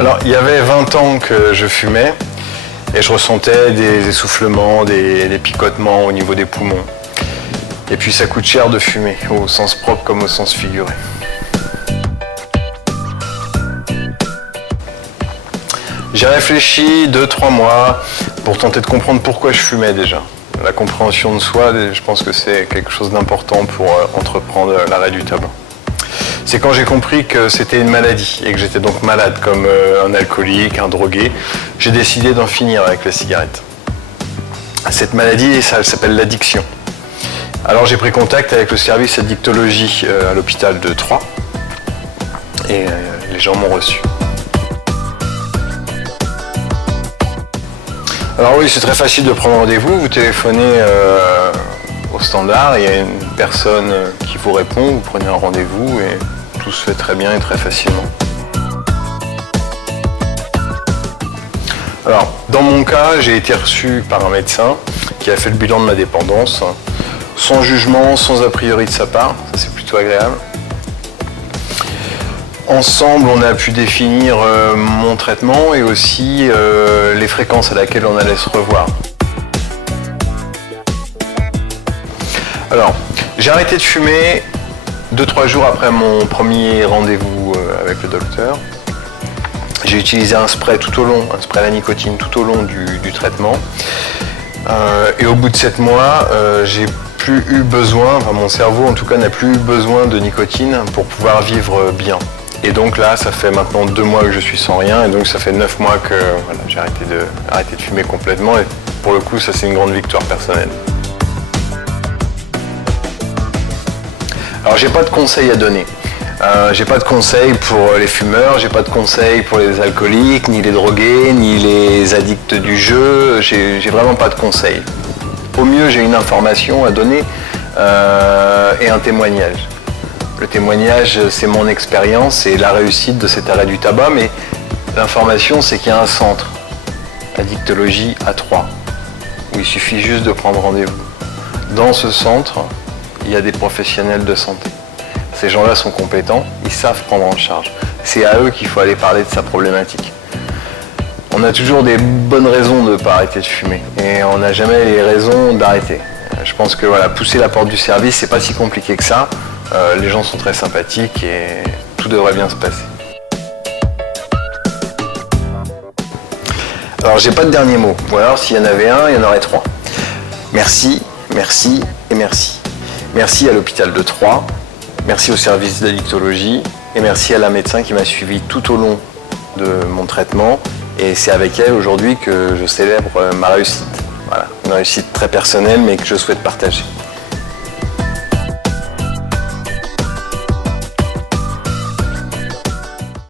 Alors, il y avait 20 ans que je fumais et je ressentais des essoufflements, des picotements au niveau des poumons. Et puis ça coûte cher de fumer, au sens propre comme au sens figuré. J'ai réfléchi 2-3 mois pour tenter de comprendre pourquoi je fumais déjà. La compréhension de soi, je pense que c'est quelque chose d'important pour entreprendre l'arrêt du tabac. C'est quand j'ai compris que c'était une maladie et que j'étais donc malade comme un alcoolique, un drogué, j'ai décidé d'en finir avec la cigarette. Cette maladie, ça s'appelle l'addiction. Alors j'ai pris contact avec le service addictologie à l'hôpital de Troyes et les gens m'ont reçu. Alors oui, c'est très facile de prendre rendez-vous, vous téléphonez au standard, il y a une personne qui vous répond, vous prenez un rendez-vous et tout se fait très bien et très facilement. Alors, dans mon cas, j'ai été reçu par un médecin qui a fait le bilan de ma dépendance, sans jugement, sans a priori de sa part, ça c'est plutôt agréable. Ensemble, on a pu définir mon traitement et aussi les fréquences à laquelle on allait se revoir. Alors, j'ai arrêté de fumer 2-3 jours après mon premier rendez-vous avec le docteur. J'ai utilisé un spray tout au long, un spray à la nicotine tout au long du traitement. Et au bout de 7 mois, j'ai plus eu besoin, enfin mon cerveau en tout cas n'a plus eu besoin de nicotine pour pouvoir vivre bien. Et donc là, ça fait maintenant 2 mois que je suis sans rien, et donc ça fait 9 mois que voilà, j'ai arrêté de fumer complètement, et pour le coup, ça c'est une grande victoire personnelle. Alors j'ai pas de conseils à donner. J'ai pas de conseils pour les fumeurs, j'ai pas de conseils pour les alcooliques, ni les drogués, ni les addicts du jeu, j'ai vraiment pas de conseils. Au mieux, j'ai une information à donner et un témoignage. Le témoignage, c'est mon expérience et la réussite de cet arrêt du tabac, mais l'information, c'est qu'il y a un centre, Addictologie à Troyes, où il suffit juste de prendre rendez-vous. Dans ce centre, il y a des professionnels de santé. Ces gens-là sont compétents, ils savent prendre en charge. C'est à eux qu'il faut aller parler de sa problématique. On a toujours des bonnes raisons de ne pas arrêter de fumer, et on n'a jamais les raisons d'arrêter. Je pense que voilà, pousser la porte du service, c'est pas si compliqué que ça. Les gens sont très sympathiques et tout devrait bien se passer. Alors j'ai pas de dernier mot, ou alors s'il y en avait un, il y en aurait 3. Merci, merci et merci. Merci à l'hôpital de Troyes, merci au service d'addictologie et merci à la médecin qui m'a suivi tout au long de mon traitement. Et c'est avec elle aujourd'hui que je célèbre ma réussite. Voilà, une réussite très personnelle mais que je souhaite partager.